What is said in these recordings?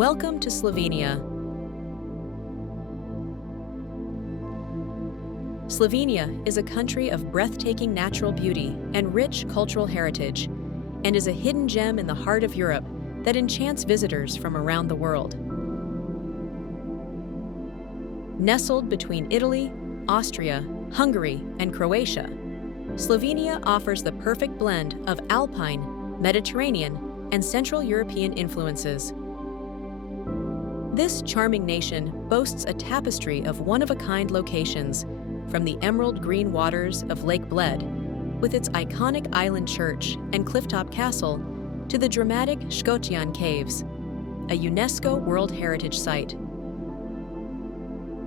Welcome to Slovenia. Slovenia is a country of breathtaking natural beauty and rich cultural heritage, and is a hidden gem in the heart of Europe that enchants visitors from around the world. Nestled between Italy, Austria, Hungary, and Croatia, Slovenia offers the perfect blend of Alpine, Mediterranean, and Central European influences. This charming nation boasts a tapestry of one-of-a-kind locations, from the emerald green waters of Lake Bled, with its iconic island church and clifftop castle, to the dramatic Skocjan Caves, a UNESCO World Heritage Site.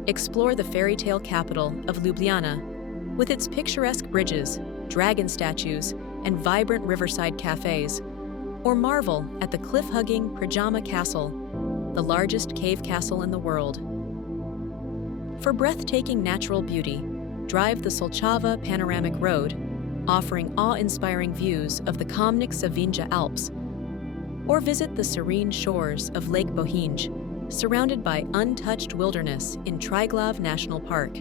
Explore the fairy tale capital of Ljubljana, with its picturesque bridges, dragon statues, and vibrant riverside cafes, or marvel at the cliff-hugging Predjama Castle, the largest cave castle in the world. For breathtaking natural beauty, drive the Solcava Panoramic Road, offering awe-inspiring views of the Kranjska Alps, or visit the serene shores of Lake Bohinj, surrounded by untouched wilderness in Triglav National Park.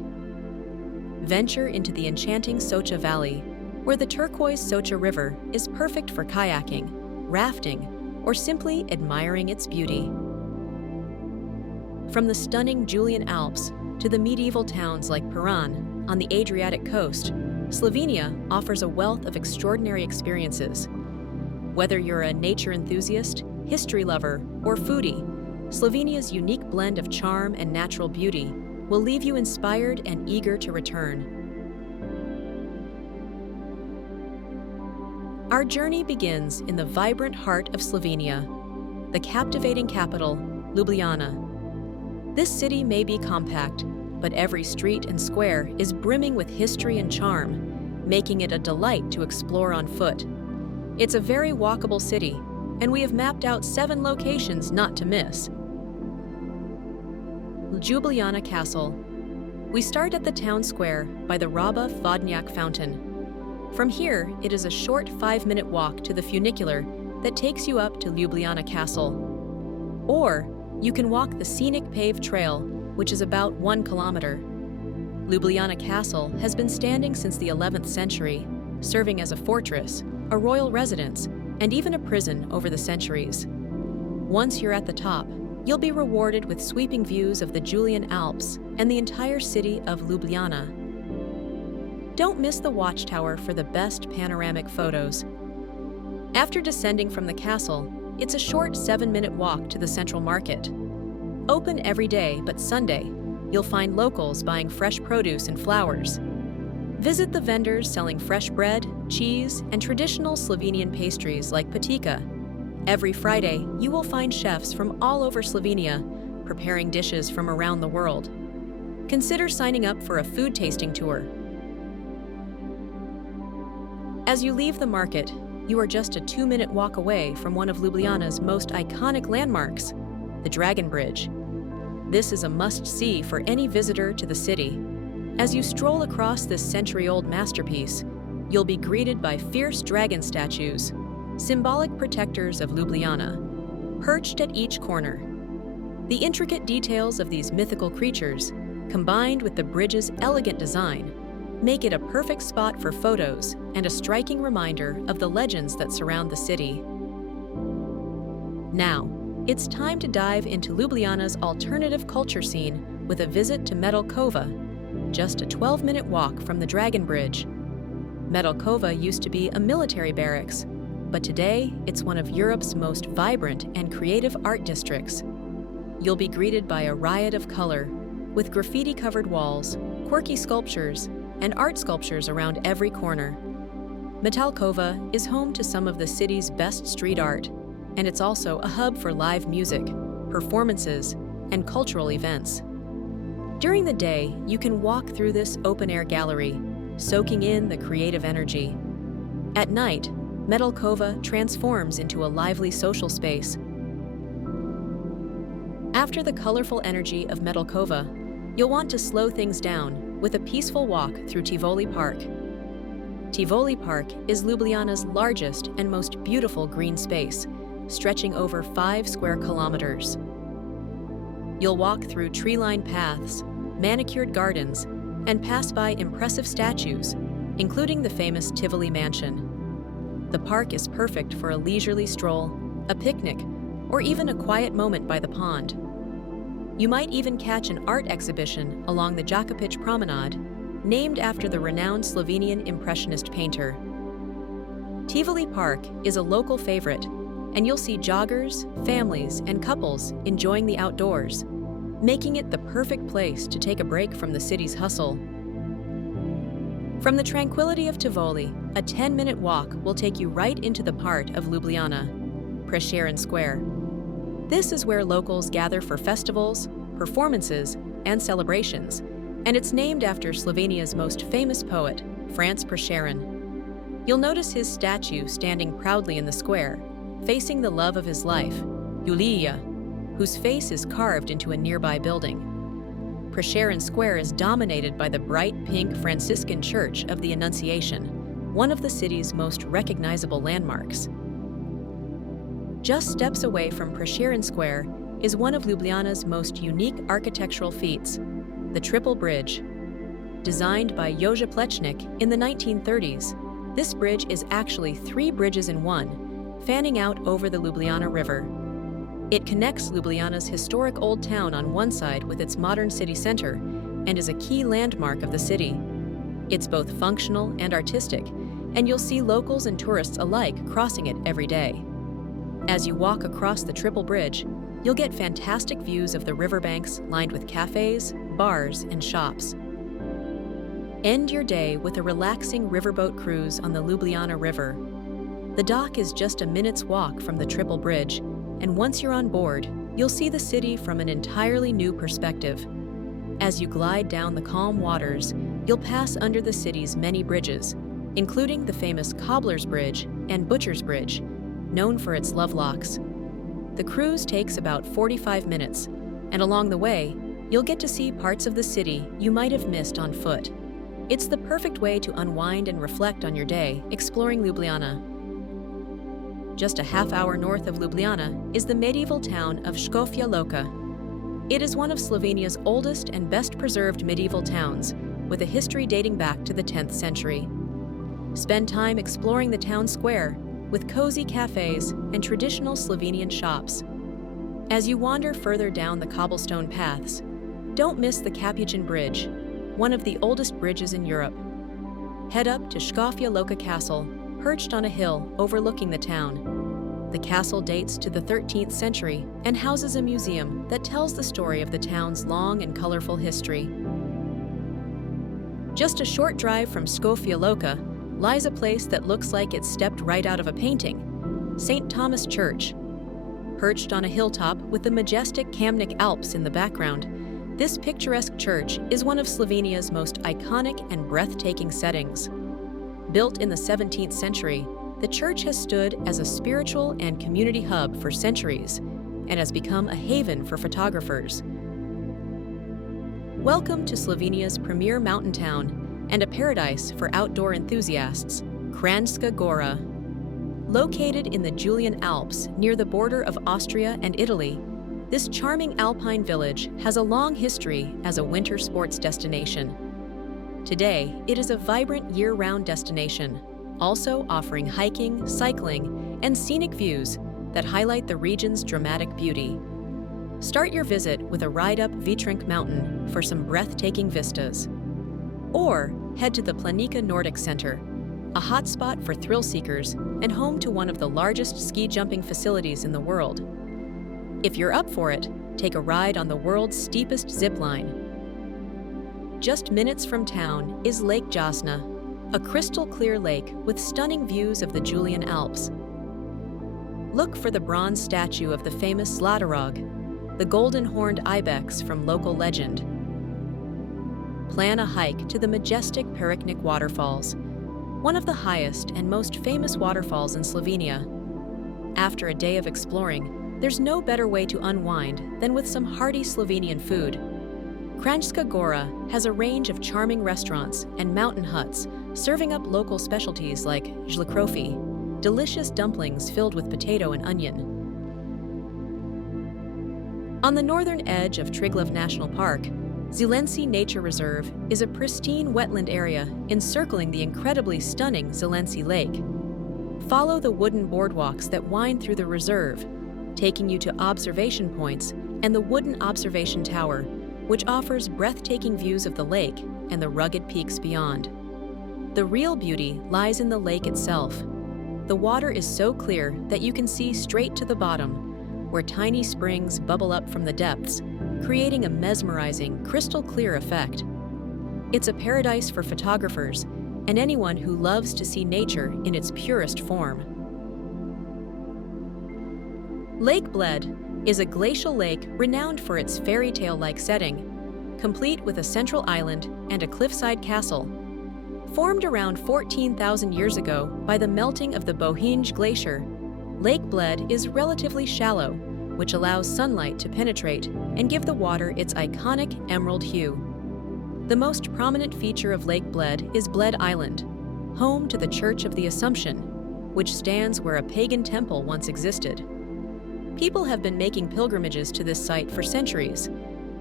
Venture into the enchanting Soca Valley, where the turquoise Soca River is perfect for kayaking, rafting, or simply admiring its beauty. From the stunning Julian Alps to the medieval towns like Piran on the Adriatic coast, Slovenia offers a wealth of extraordinary experiences. Whether you're a nature enthusiast, history lover, or foodie, Slovenia's unique blend of charm and natural beauty will leave you inspired and eager to return. Our journey begins in the vibrant heart of Slovenia, the captivating capital, Ljubljana. This city may be compact, but every street and square is brimming with history and charm, making it a delight to explore on foot. It's a very walkable city, and we have mapped out 7 locations not to miss. Ljubljana Castle. We start at the town square by the Raba Vodnjak fountain. From here, it is a short 5-minute walk to the funicular that takes you up to Ljubljana Castle. Or, you can walk the scenic paved trail, which is about 1 kilometer. Ljubljana Castle has been standing since the 11th century, serving as a fortress, a royal residence, and even a prison over the centuries. Once you're at the top, you'll be rewarded with sweeping views of the Julian Alps and the entire city of Ljubljana. Don't miss the watchtower for the best panoramic photos. After descending from the castle, it's a short 7-minute walk to the central market. Open every day, but Sunday, you'll find locals buying fresh produce and flowers. Visit the vendors selling fresh bread, cheese, and traditional Slovenian pastries like patika. Every Friday, you will find chefs from all over Slovenia preparing dishes from around the world. Consider signing up for a food tasting tour. As you leave the market, you are just a 2-minute walk away from one of Ljubljana's most iconic landmarks, the Dragon Bridge. This is a must-see for any visitor to the city. As you stroll across this century-old masterpiece, you'll be greeted by fierce dragon statues, symbolic protectors of Ljubljana, perched at each corner. The intricate details of these mythical creatures, combined with the bridge's elegant design, make it a perfect spot for photos and a striking reminder of the legends that surround the city. Now, it's time to dive into Ljubljana's alternative culture scene with a visit to Metelkova, just a 12-minute walk from the Dragon Bridge. Metelkova used to be a military barracks, but today it's one of Europe's most vibrant and creative art districts. You'll be greeted by a riot of color, with graffiti-covered walls, quirky sculptures, and art sculptures around every corner. Metelkova is home to some of the city's best street art, and it's also a hub for live music, performances, and cultural events. During the day, you can walk through this open-air gallery, soaking in the creative energy. At night, Metelkova transforms into a lively social space. After the colorful energy of Metelkova, you'll want to slow things down with a peaceful walk through Tivoli Park. Tivoli Park is Ljubljana's largest and most beautiful green space, stretching over 5 square kilometers. You'll walk through tree-lined paths, manicured gardens, and pass by impressive statues, including the famous Tivoli Mansion. The park is perfect for a leisurely stroll, a picnic, or even a quiet moment by the pond. You might even catch an art exhibition along the Jakopić Promenade, named after the renowned Slovenian Impressionist painter. Tivoli Park is a local favorite, and you'll see joggers, families, and couples enjoying the outdoors, making it the perfect place to take a break from the city's hustle. From the tranquility of Tivoli, a 10-minute walk will take you right into the heart of Ljubljana, Preseren Square. This is where locals gather for festivals, performances, and celebrations, and it's named after Slovenia's most famous poet, Franz Preseren. You'll notice his statue standing proudly in the square, facing the love of his life, Julija, whose face is carved into a nearby building. Preseren Square is dominated by the bright pink Franciscan Church of the Annunciation, one of the city's most recognizable landmarks. Just steps away from Preseren Square is one of Ljubljana's most unique architectural feats, the Triple Bridge. Designed by Jože Plečnik in the 1930s, this bridge is actually 3 bridges in one, fanning out over the Ljubljana River. It connects Ljubljana's historic old town on one side with its modern city center and is a key landmark of the city. It's both functional and artistic, and you'll see locals and tourists alike crossing it every day. As you walk across the Triple Bridge, you'll get fantastic views of the riverbanks lined with cafes, bars, and shops. End your day with a relaxing riverboat cruise on the Ljubljana River. The dock is just a minute's walk from the Triple Bridge, and once you're on board, you'll see the city from an entirely new perspective. As you glide down the calm waters, you'll pass under the city's many bridges, including the famous Cobbler's Bridge and Butcher's Bridge, known for its lovelocks. The cruise takes about 45 minutes, and along the way, you'll get to see parts of the city you might have missed on foot. It's the perfect way to unwind and reflect on your day exploring Ljubljana. Just a half-hour north of Ljubljana is the medieval town of Skofja Loka. It is one of Slovenia's oldest and best-preserved medieval towns, with a history dating back to the 10th century. Spend time exploring the town square, with cozy cafes and traditional Slovenian shops. As you wander further down the cobblestone paths, don't miss the Capuchin Bridge, one of the oldest bridges in Europe. Head up to Skofja Loka Castle, perched on a hill overlooking the town. The castle dates to the 13th century and houses a museum that tells the story of the town's long and colorful history. Just a short drive from Skofja Loka lies a place that looks like it stepped right out of a painting, St. Thomas Church. Perched on a hilltop with the majestic Kamnik Alps in the background, this picturesque church is one of Slovenia's most iconic and breathtaking settings. Built in the 17th century, the church has stood as a spiritual and community hub for centuries and has become a haven for photographers. Welcome to Slovenia's premier mountain town and a paradise for outdoor enthusiasts, Kranjska Gora. Located in the Julian Alps near the border of Austria and Italy, this charming alpine village has a long history as a winter sports destination. Today, it is a vibrant year-round destination, also offering hiking, cycling, and scenic views that highlight the region's dramatic beauty. Start your visit with a ride up Vitrink Mountain for some breathtaking vistas. Or head to the Planica Nordic Center, a hotspot for thrill seekers and home to one of the largest ski jumping facilities in the world. If you're up for it, take a ride on the world's steepest zip line. Just minutes from town is Lake Jasna, a crystal-clear lake with stunning views of the Julian Alps. Look for the bronze statue of the famous Zlatorog, the golden-horned ibex from local legend. Plan a hike to the majestic Periknik waterfalls, one of the highest and most famous waterfalls in Slovenia. After a day of exploring, there's no better way to unwind than with some hearty Slovenian food. Kranjska Gora has a range of charming restaurants and mountain huts serving up local specialties like žlikrofi, delicious dumplings filled with potato and onion. On the northern edge of Triglav National Park, Zelenci Nature Reserve is a pristine wetland area encircling the incredibly stunning Zelenci Lake. Follow the wooden boardwalks that wind through the reserve, taking you to observation points and the wooden observation tower, which offers breathtaking views of the lake and the rugged peaks beyond. The real beauty lies in the lake itself. The water is so clear that you can see straight to the bottom, where tiny springs bubble up from the depths, creating a mesmerizing, crystal-clear effect. It's a paradise for photographers and anyone who loves to see nature in its purest form. Lake Bled is a glacial lake renowned for its fairy tale-like setting, complete with a central island and a cliffside castle. Formed around 14,000 years ago by the melting of the Bohinj glacier, Lake Bled is relatively shallow, which allows sunlight to penetrate and give the water its iconic emerald hue. The most prominent feature of Lake Bled is Bled Island, home to the Church of the Assumption, which stands where a pagan temple once existed. People have been making pilgrimages to this site for centuries.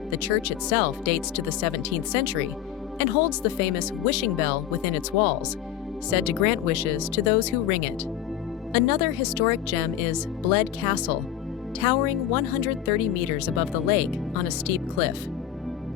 The church itself dates to the 17th century and holds the famous wishing bell within its walls, said to grant wishes to those who ring it. Another historic gem is Bled Castle, towering 130 meters above the lake on a steep cliff.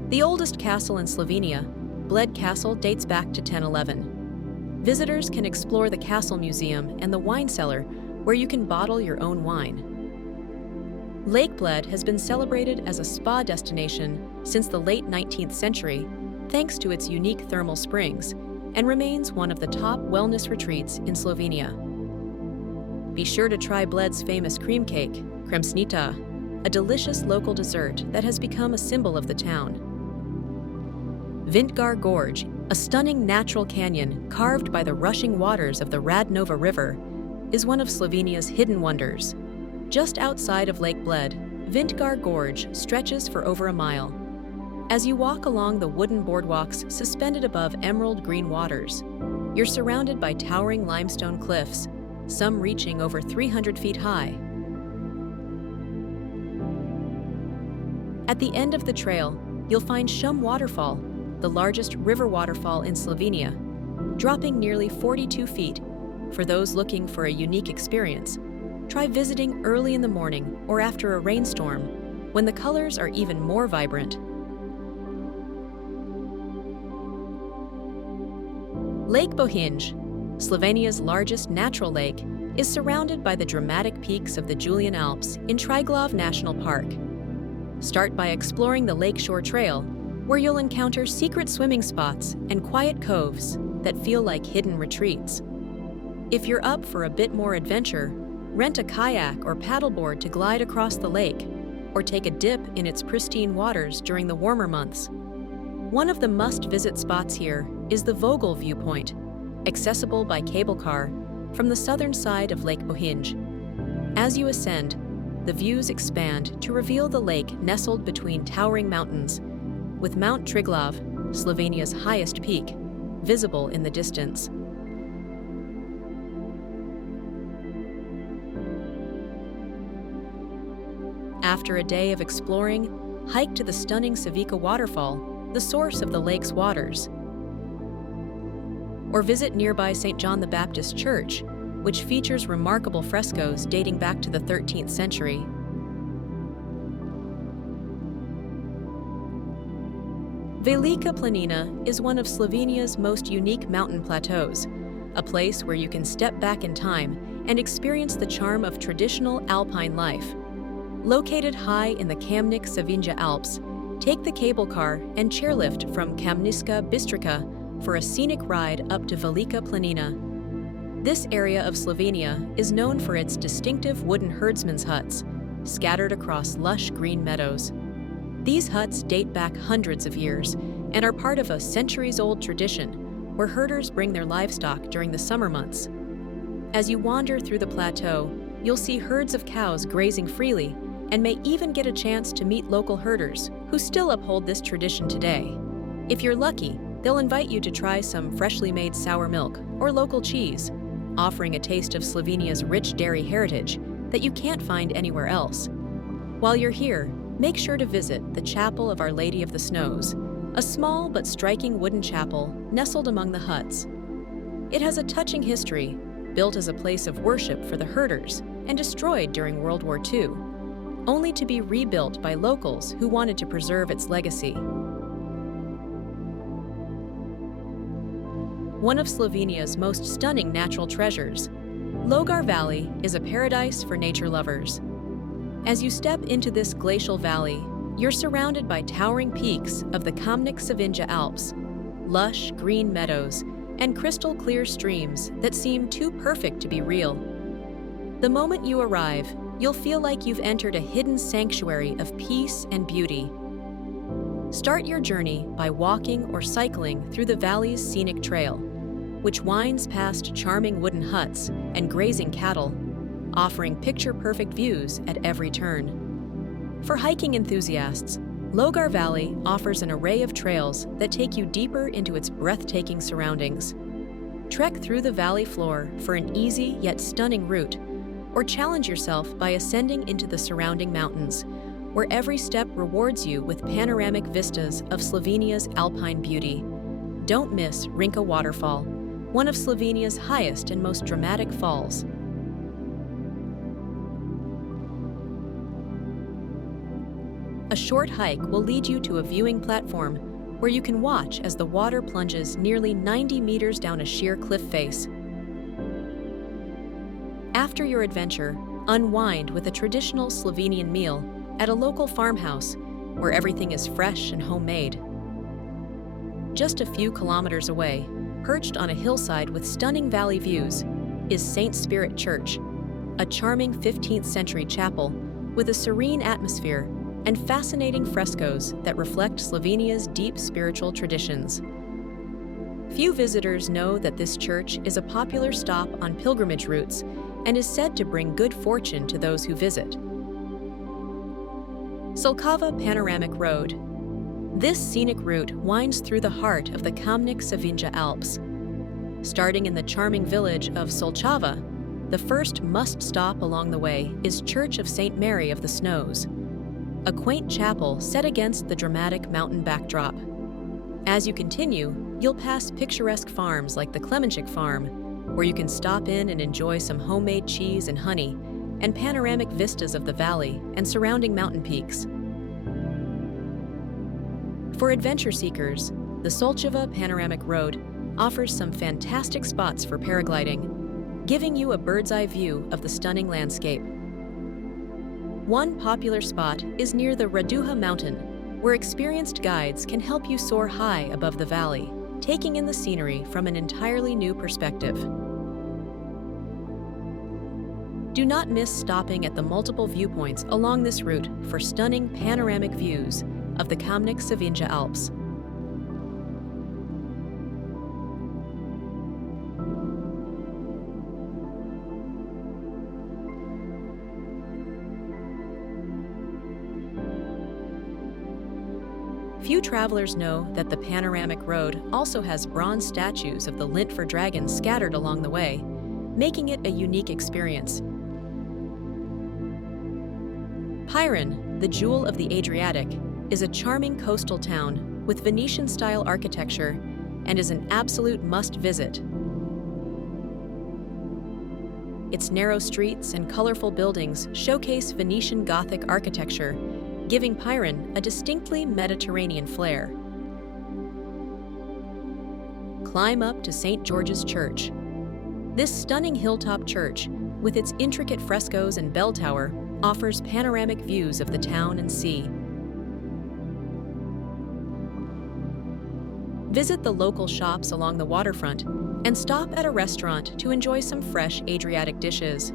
The oldest castle in Slovenia, Bled Castle dates back to 1011. Visitors can explore the castle museum and the wine cellar, where you can bottle your own wine. Lake Bled has been celebrated as a spa destination since the late 19th century, thanks to its unique thermal springs, and remains one of the top wellness retreats in Slovenia. Be sure to try Bled's famous cream cake, kremsnita, a delicious local dessert that has become a symbol of the town. Vintgar Gorge, a stunning natural canyon carved by the rushing waters of the Radnova River, is one of Slovenia's hidden wonders. Just outside of Lake Bled, Vintgar Gorge stretches for over a mile. As you walk along the wooden boardwalks suspended above emerald green waters, you're surrounded by towering limestone cliffs, some reaching over 300 feet high. At the end of the trail, you'll find Šum Waterfall, the largest river waterfall in Slovenia, dropping nearly 42 feet. For those looking for a unique experience, try visiting early in the morning or after a rainstorm, when the colors are even more vibrant. Lake Bohinj, Slovenia's largest natural lake, is surrounded by the dramatic peaks of the Julian Alps in Triglav National Park. Start by exploring the Lakeshore Trail, where you'll encounter secret swimming spots and quiet coves that feel like hidden retreats. If you're up for a bit more adventure, rent a kayak or paddleboard to glide across the lake, or take a dip in its pristine waters during the warmer months. One of the must-visit spots here is the Vogel viewpoint, accessible by cable car from the southern side of Lake Bohinj. As you ascend, the views expand to reveal the lake nestled between towering mountains, with Mount Triglav, Slovenia's highest peak, visible in the distance. After a day of exploring, hike to the stunning Savica waterfall, the source of the lake's waters. Or visit nearby St. John the Baptist Church, which features remarkable frescoes dating back to the 13th century. Velika Planina is one of Slovenia's most unique mountain plateaus, a place where you can step back in time and experience the charm of traditional alpine life. Located high in the Kamnik Savinja Alps, take the cable car and chairlift from Kamniška Bistrica for a scenic ride up to Velika Planina. This area of Slovenia is known for its distinctive wooden herdsmen's huts, scattered across lush green meadows. These huts date back hundreds of years and are part of a centuries-old tradition where herders bring their livestock during the summer months. As you wander through the plateau, you'll see herds of cows grazing freely and may even get a chance to meet local herders who still uphold this tradition today. If you're lucky, they'll invite you to try some freshly made sour milk or local cheese, offering a taste of Slovenia's rich dairy heritage that you can't find anywhere else. While you're here, make sure to visit the Chapel of Our Lady of the Snows, a small but striking wooden chapel nestled among the huts. It has a touching history, built as a place of worship for the herders and destroyed during World War II, only to be rebuilt by locals who wanted to preserve its legacy. One of Slovenia's most stunning natural treasures, Logar Valley is a paradise for nature lovers. As you step into this glacial valley, you're surrounded by towering peaks of the Kranjska Savinja Alps, lush green meadows, and crystal-clear streams that seem too perfect to be real. The moment you arrive, you'll feel like you've entered a hidden sanctuary of peace and beauty. Start your journey by walking or cycling through the valley's scenic trail, which winds past charming wooden huts and grazing cattle, offering picture-perfect views at every turn. For hiking enthusiasts, Logar Valley offers an array of trails that take you deeper into its breathtaking surroundings. Trek through the valley floor for an easy yet stunning route, or challenge yourself by ascending into the surrounding mountains, where every step rewards you with panoramic vistas of Slovenia's alpine beauty. Don't miss Rinka Waterfall, one of Slovenia's highest and most dramatic falls. A short hike will lead you to a viewing platform where you can watch as the water plunges nearly 90 meters down a sheer cliff face. After your adventure, unwind with a traditional Slovenian meal at a local farmhouse where everything is fresh and homemade. Just a few kilometers away, perched on a hillside with stunning valley views, is St. Spirit Church, a charming 15th century chapel with a serene atmosphere and fascinating frescoes that reflect Slovenia's deep spiritual traditions. Few visitors know that this church is a popular stop on pilgrimage routes and is said to bring good fortune to those who visit. Solcava Panoramic Road. This scenic route winds through the heart of the Kranjska Savinja Alps. Starting in the charming village of Solcava, the first must-stop along the way is Church of St. Mary of the Snows, a quaint chapel set against the dramatic mountain backdrop. As you continue, you'll pass picturesque farms like the Klemenchik Farm, where you can stop in and enjoy some homemade cheese and honey, and panoramic vistas of the valley and surrounding mountain peaks. For adventure seekers, the Solcava Panoramic Road offers some fantastic spots for paragliding, giving you a bird's-eye view of the stunning landscape. One popular spot is near the Raduha Mountain, where experienced guides can help you soar high above the valley, taking in the scenery from an entirely new perspective. Do not miss stopping at the multiple viewpoints along this route for stunning panoramic views of the Kranjska Savinja Alps. Few travelers know that the Panoramic Road also has bronze statues of the Lintford dragons scattered along the way, making it a unique experience. Piran, the jewel of the Adriatic, is a charming coastal town with Venetian-style architecture and is an absolute must-visit. Its narrow streets and colorful buildings showcase Venetian Gothic architecture, giving Piran a distinctly Mediterranean flair. Climb up to St. George's Church. This stunning hilltop church, with its intricate frescoes and bell tower, offers panoramic views of the town and sea. Visit the local shops along the waterfront and stop at a restaurant to enjoy some fresh Adriatic dishes.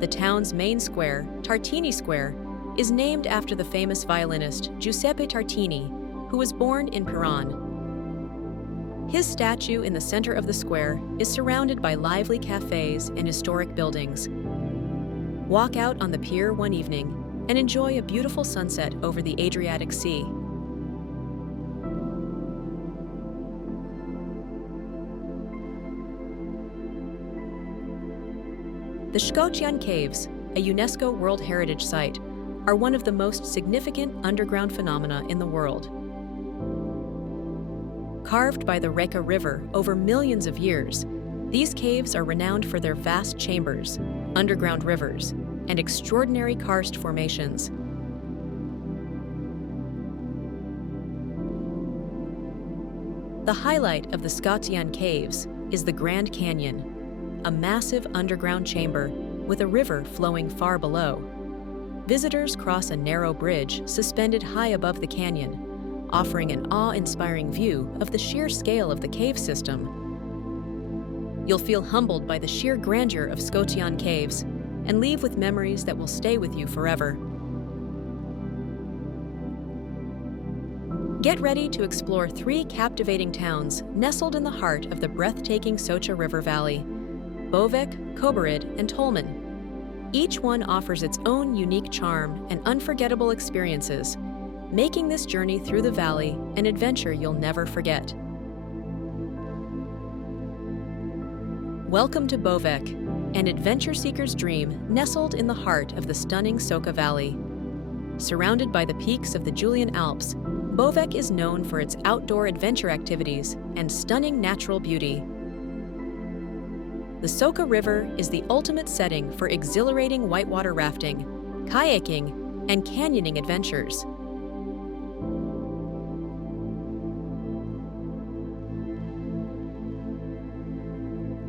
The town's main square, Tartini Square, is named after the famous violinist Giuseppe Tartini, who was born in Piran. His statue in the center of the square is surrounded by lively cafes and historic buildings. Walk out on the pier one evening and enjoy a beautiful sunset over the Adriatic Sea. The Skocjan Caves, a UNESCO World Heritage Site, are one of the most significant underground phenomena in the world. Carved by the Reka River over millions of years, these caves are renowned for their vast chambers, underground rivers, and extraordinary karst formations. The highlight of the Skocjan Caves is the Grand Canyon, a massive underground chamber with a river flowing far below. Visitors cross a narrow bridge suspended high above the canyon, offering an awe-inspiring view of the sheer scale of the cave system. You'll feel humbled by the sheer grandeur of Skocjan Caves and leave with memories that will stay with you forever. Get ready to explore 3 captivating towns nestled in the heart of the breathtaking Soca River Valley: Bovec, Kobarid, and Tolmin. Each one offers its own unique charm and unforgettable experiences, making this journey through the valley an adventure you'll never forget. Welcome to Bovec, an adventure seeker's dream nestled in the heart of the stunning Soca Valley. Surrounded by the peaks of the Julian Alps, Bovec is known for its outdoor adventure activities and stunning natural beauty. The Soca River is the ultimate setting for exhilarating whitewater rafting, kayaking, and canyoning adventures.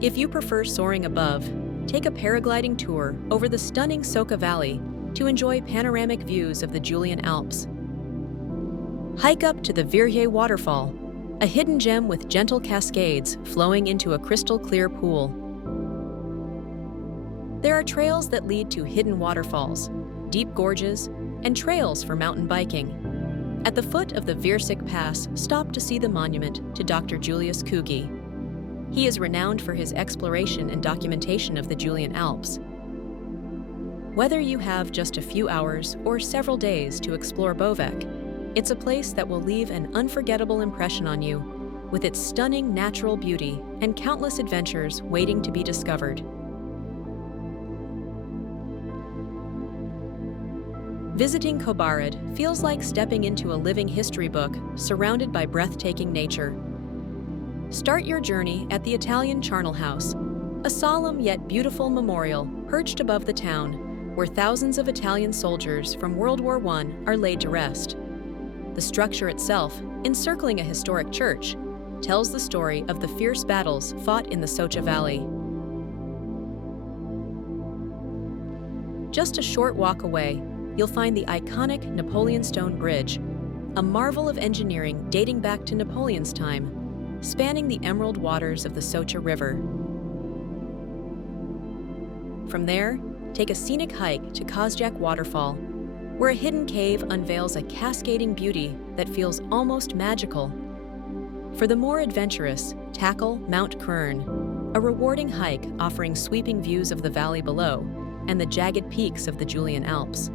If you prefer soaring above, take a paragliding tour over the stunning Soca Valley to enjoy panoramic views of the Julian Alps. Hike up to the Virje waterfall, a hidden gem with gentle cascades flowing into a crystal-clear pool. There are trails that lead to hidden waterfalls, deep gorges, and trails for mountain biking. At the foot of the Virsik Pass, stop to see the monument to Dr. Julius Kugi. He is renowned for his exploration and documentation of the Julian Alps. Whether you have just a few hours or several days to explore Bovec, it's a place that will leave an unforgettable impression on you, with its stunning natural beauty and countless adventures waiting to be discovered. Visiting Kobarid feels like stepping into a living history book surrounded by breathtaking nature. Start your journey at the Italian Charnel House, a solemn yet beautiful memorial perched above the town, where thousands of Italian soldiers from World War I are laid to rest. The structure itself, encircling a historic church, tells the story of the fierce battles fought in the Soca Valley. Just a short walk away, you'll find the iconic Napoleon Stone Bridge, a marvel of engineering dating back to Napoleon's time, spanning the emerald waters of the Soca River. From there, take a scenic hike to Kozjak Waterfall, where a hidden cave unveils a cascading beauty that feels almost magical. For the more adventurous, tackle Mount Kern, a rewarding hike offering sweeping views of the valley below and the jagged peaks of the Julian Alps.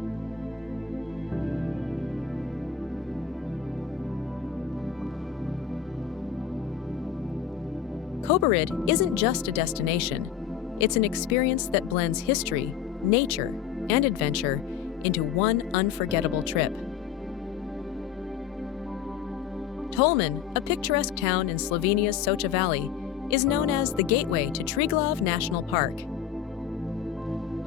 Kobarid isn't just a destination. It's an experience that blends history, nature, and adventure into one unforgettable trip. Tolmin, a picturesque town in Slovenia's Soca Valley, is known as the gateway to Triglav National Park.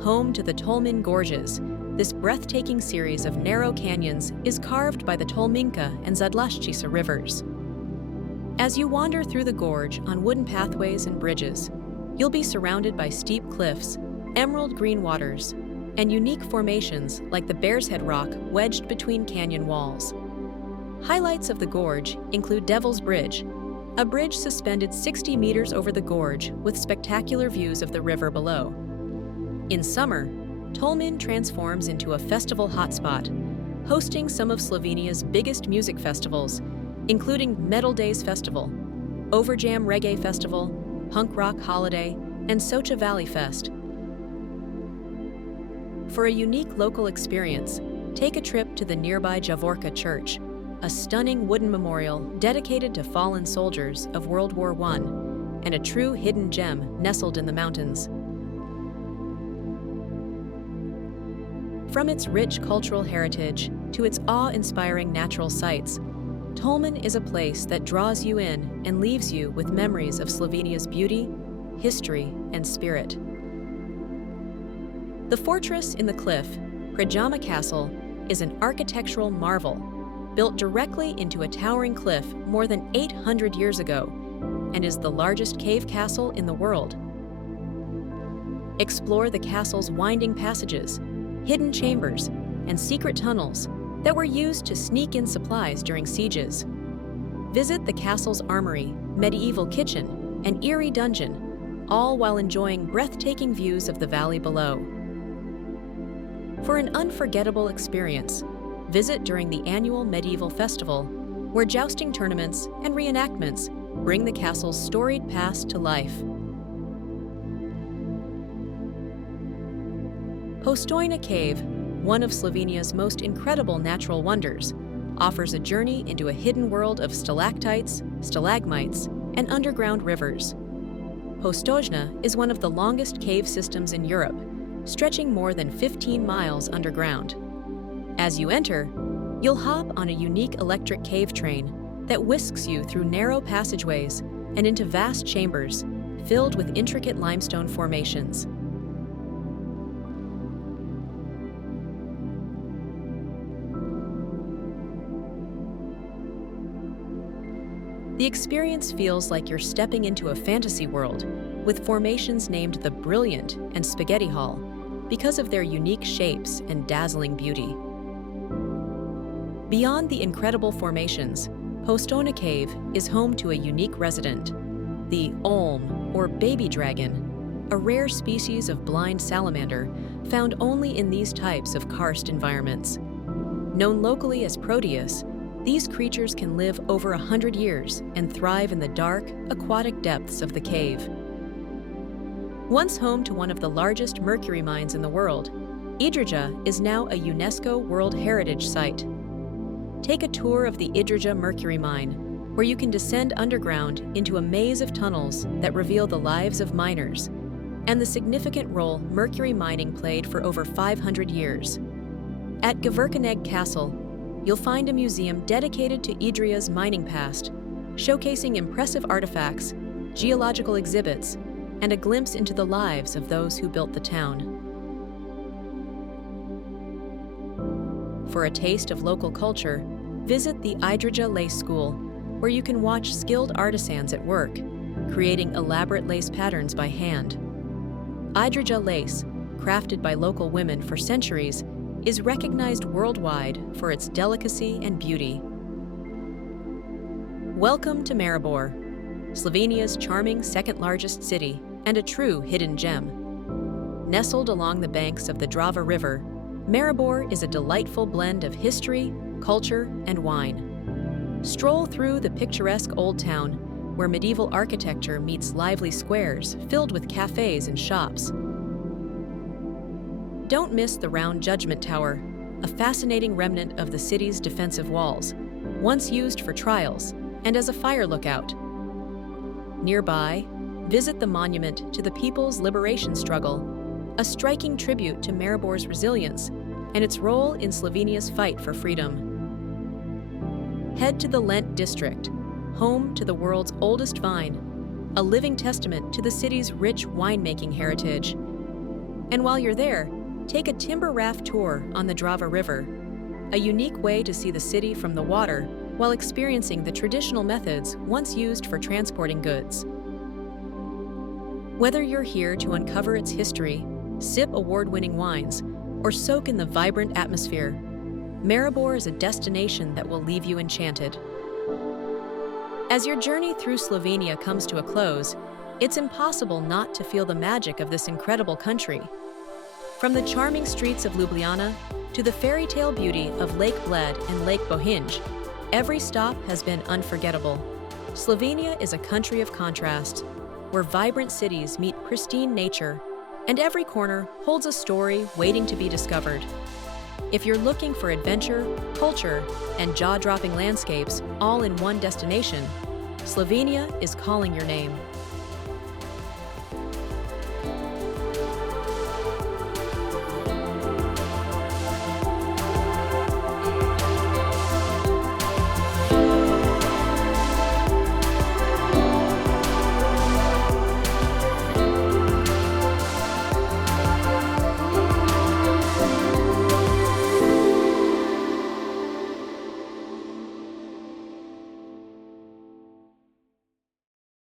Home to the Tolmin Gorges, this breathtaking series of narrow canyons is carved by the Tolminka and Zadlasčica rivers. As you wander through the gorge on wooden pathways and bridges, you'll be surrounded by steep cliffs, emerald green waters, and unique formations like the Bear's Head Rock wedged between canyon walls. Highlights of the gorge include Devil's Bridge, a bridge suspended 60 meters over the gorge with spectacular views of the river below. In summer, Tolmin transforms into a festival hotspot, hosting some of Slovenia's biggest music festivals, including Metal Days Festival, Overjam Reggae Festival, Punk Rock Holiday, and Soca Valley Fest. For a unique local experience, take a trip to the nearby Javorka Church, a stunning wooden memorial dedicated to fallen soldiers of World War I, and a true hidden gem nestled in the mountains. From its rich cultural heritage to its awe-inspiring natural sights, Tolmin is a place that draws you in and leaves you with memories of Slovenia's beauty, history, and spirit. The fortress in the cliff, Predjama Castle, is an architectural marvel, built directly into a towering cliff more than 800 years ago, and is the largest cave castle in the world. Explore the castle's winding passages, hidden chambers, and secret tunnels that were used to sneak in supplies during sieges. Visit the castle's armory, medieval kitchen, and eerie dungeon, all while enjoying breathtaking views of the valley below. For an unforgettable experience, visit during the annual medieval festival, where jousting tournaments and reenactments bring the castle's storied past to life. Postojna Cave, one of Slovenia's most incredible natural wonders, offers a journey into a hidden world of stalactites, stalagmites, and underground rivers. Postojna is one of the longest cave systems in Europe, stretching more than 15 miles underground. As you enter, you'll hop on a unique electric cave train that whisks you through narrow passageways and into vast chambers filled with intricate limestone formations. The experience feels like you're stepping into a fantasy world, with formations named the Brilliant and Spaghetti Hall because of their unique shapes and dazzling beauty. Beyond the incredible formations, Postojna Cave is home to a unique resident, the Olm, or baby dragon, a rare species of blind salamander found only in these types of karst environments. Known locally as Proteus, these creatures can live over 100 years and thrive in the dark, aquatic depths of the cave. Once home to one of the largest mercury mines in the world, Idrija is now a UNESCO World Heritage Site. Take a tour of the Idrija mercury mine, where you can descend underground into a maze of tunnels that reveal the lives of miners and the significant role mercury mining played for over 500 years. At Ljubljana Castle, you'll find a museum dedicated to Idrija's mining past, showcasing impressive artifacts, geological exhibits, and a glimpse into the lives of those who built the town. For a taste of local culture, visit the Idrija Lace School, where you can watch skilled artisans at work, creating elaborate lace patterns by hand. Idrija lace, crafted by local women for centuries, is recognized worldwide for its delicacy and beauty. Welcome to Maribor, Slovenia's charming second-largest city and a true hidden gem. Nestled along the banks of the Drava River, Maribor is a delightful blend of history, culture, and wine. Stroll through the picturesque old town, where medieval architecture meets lively squares filled with cafes and shops. Don't miss the round Judgment Tower, a fascinating remnant of the city's defensive walls, once used for trials and as a fire lookout. Nearby, visit the monument to the People's Liberation Struggle, a striking tribute to Maribor's resilience and its role in Slovenia's fight for freedom. Head to the Lent district, home to the world's oldest vine, a living testament to the city's rich winemaking heritage. And while you're there, take a timber raft tour on the Drava River, a unique way to see the city from the water while experiencing the traditional methods once used for transporting goods. Whether you're here to uncover its history, sip award-winning wines, or soak in the vibrant atmosphere, Maribor is a destination that will leave you enchanted. As your journey through Slovenia comes to a close, it's impossible not to feel the magic of this incredible country. From the charming streets of Ljubljana to the fairy tale beauty of Lake Bled and Lake Bohinj, every stop has been unforgettable. Slovenia is a country of contrast, where vibrant cities meet pristine nature, and every corner holds a story waiting to be discovered. If you're looking for adventure, culture, and jaw-dropping landscapes all in one destination, Slovenia is calling your name.